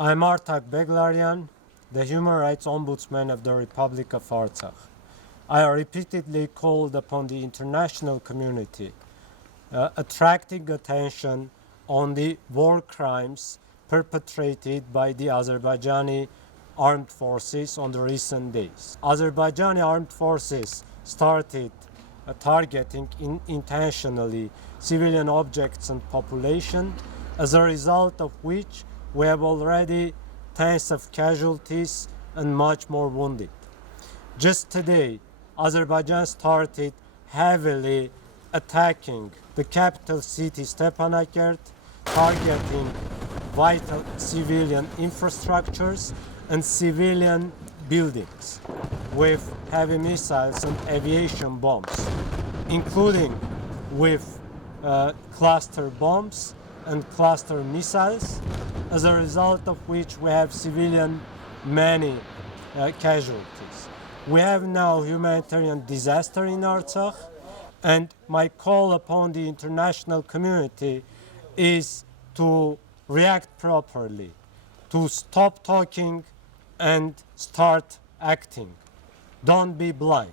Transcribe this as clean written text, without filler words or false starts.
I'm Artak Beglaryan, the Human Rights Ombudsman of the Republic of Artsakh. I repeatedly called upon the international community, attracting attention on the war crimes perpetrated by the Azerbaijani armed forces on the recent days. Azerbaijani armed forces started targeting intentionally civilian objects and population, as a result of which we have already tens of casualties and much more wounded. Just today, Azerbaijan started heavily attacking the capital city Stepanakert, targeting vital civilian infrastructures and civilian buildings with heavy missiles and aviation bombs, including with cluster bombs and cluster missiles, as a result of which we have many casualties. We have now humanitarian disaster in Artsakh, and my call upon the international community is to react properly, to stop talking and start acting. Don't be blind.